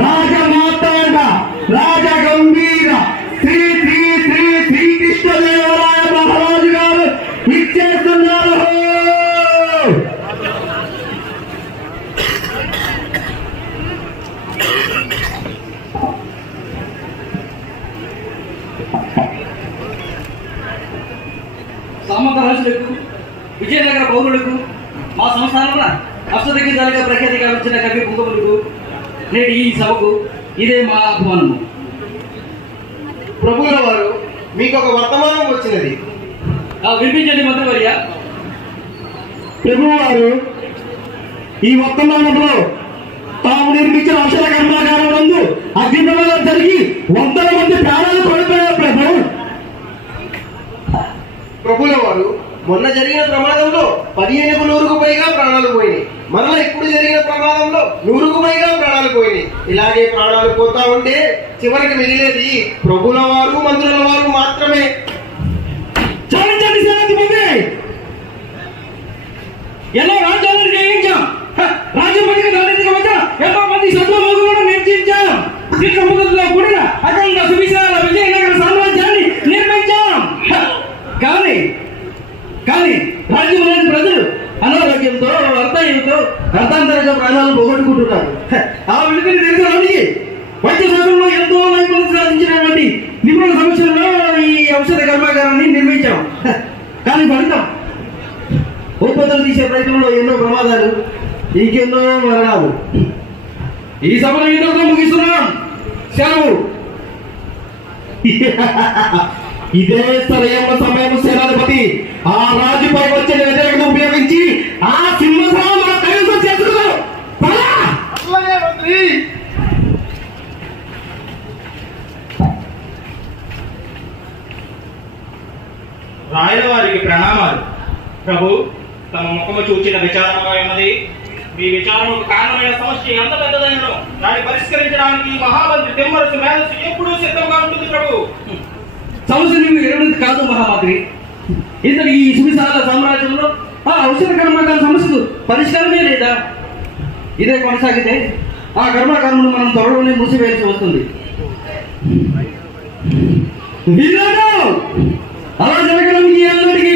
రాజమాతాండ రాజ గంభీర శ్రీ శ్రీ శ్రీ శ్రీకృష్ణదేవరాయ మహారాజు గారు ఇచ్చేస్తున్నారు. సామంత రాజులకు, విజయనగర పౌరులకు, మా సంస్థానంలో అష్టదిగ్గజాలుగా ప్రఖ్యాతి గావించిన కవి పుంగవులకు నేటి ఈ సభకు ఇదే మా ఆహ్వానము. ప్రభువుల వారు మీకు ఒక వర్తమానం వచ్చినది. వినిపించండి మంత్రివర్య. ప్రభు వారు ఈ వర్తమానంలో తాము నిర్మించిన అక్షర కర్మాగారం నందు అగ్ని ప్రమాదం జరిగి 100 మంది ప్రాణాలు కోల్పోయారు ప్రభు. ప్రభువుల వారు మొన్న జరిగిన ప్రమాదంలో 1500కు పైగా ప్రాణాలు పోయినాయి. మరలా ఇప్పుడు జరిగిన ప్రమాదంలో 100కు పైగా ప్రాణాలు పోయినాయి. ఇలాగే ప్రాణాలు పోతా ఉంటే చివరికి మిగిలేది ప్రభువుల వారు మంత్రుల వారు మాత్రమే. చాలించండి సేనాధిపతి. ఎలా రాజ్యాలను జయించాం, రాజ్యపతికి నడిగా వచ్చా ఎంతో మంది శత్రువులు కూడా నిర్జించాం. సముద్రంలో కూడిన అఖండ సువిశాల విజయనగర సామ్రాజ్యాన్ని నిర్మించాం. కానీ రాజ్యంలోని ప్రజలు అనారోగ్యంతో అర్థాంతరంగా ప్రాణాలు పోగొట్టుకుంటున్నారు. ఆ విలువని తెలుసుకోవడానికి వైద్య శాఖలో ఎంతో నైపుణ్యం సాధించినటువంటి నిపుణుల సమస్యల్లో ఈ ఔషధ కర్మాగారాన్ని నిర్మించాం. కానీ ఫలితం ఉత్పత్తులు తీసే ప్రయత్నంలో ఎన్నో ప్రమాదాలు, ఇంకెన్నో మరణాలు. ఈ సభను ఇంతతో ముగిస్తున్నాం. సెలవు. ఇదే సరైన సమయం సేనాధిపతి. ఆ రాజుపై వచ్చిన వ్యతిరేకత ఉపయోగించి ఆ సింహస్రావం కైవసం చేసుకున్నారు. రాయల వారికి ప్రణామాలు. ప్రభు, తమ ముఖము చూచిన విచారంగా ఉన్నది. మీ విచారణకు కారణమైన సమస్య ఎంత పెద్దదైనో దాన్ని పరిష్కరించడానికి మహామంత్రి తిమ్మరసు మేధస్సు ఎప్పుడూ సిద్ధంగా ఉంటుంది ప్రభు. సమస్య నీవు ఎరువుది కాదు మహామంత్రి. ఇంతకు ఈ సువిశాల సామ్రాజ్యంలో ఆ ఔషధ కర్మాగార సమస్యకు పరిష్కారమే లేదా? ఇదే కొనసాగితే ఆ కర్మాగారమును మనం త్వరలోనే మూసివేయాల్సి వస్తుంది. అలా జరగడం ఈ అందరికీ